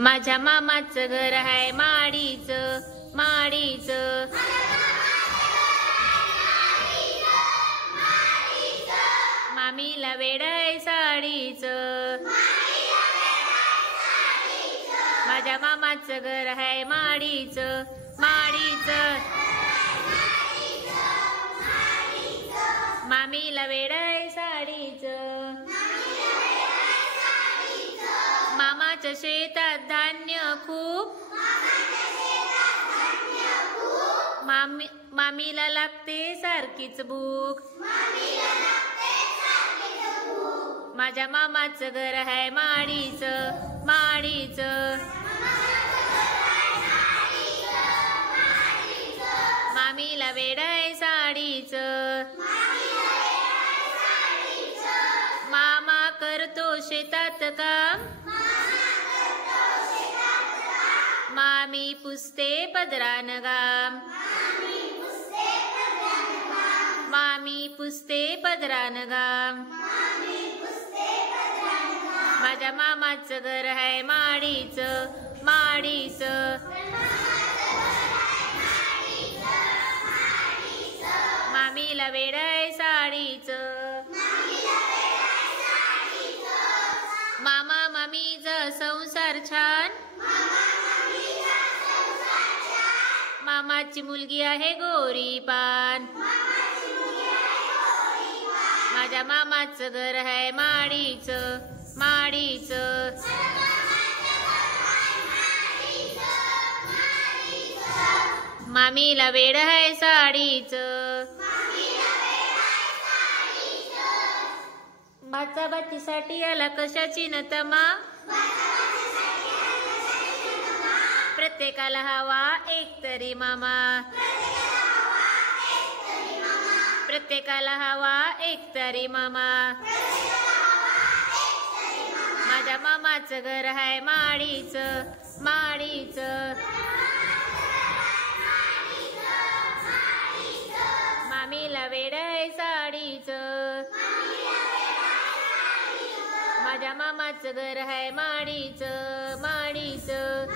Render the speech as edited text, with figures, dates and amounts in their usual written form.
माझ्या मामाचं घर आहे माडीचं माडीचं. मामीला वेड आहे साडीचं. माझ्या मामाचं घर आहे माडीचं माडीचं. मामीला वेड आहे साडीचं. मामाच्या शेतात धान्य खूप. मामीला लागते सारखीच भूक. माझ्या मामाचं घर आहे माडीचं माडीचं. मामीला वेड आहे साडीचं. मामा करतो शेतात काम. मामी पुसते पदरान घाम. मामी पुसते पदरान घाम. माझ्या मामाचं घर आहे माडीचं माडीचं. मामीला वेड आहे साडीचं. मामा मामीचा संसार छान. मामाची मुलगी आहे गोरी पान. माझ्या मामाचं घर आहे माडीचं माडीचं. मामीला वेड आहे साडीचं. बाचाबाचीसाठी आला कशाची न तमा. प्रत्येकाला हवा एक तरी मामा. प्रत्येकाला हवा एक तरी मामा. माझ्या मामाचं घर आहे माडीचं माडीचं. मामीला वेड आहे साडीचं. माझ्या मामाचं घर आहे माडीचं माडीचं.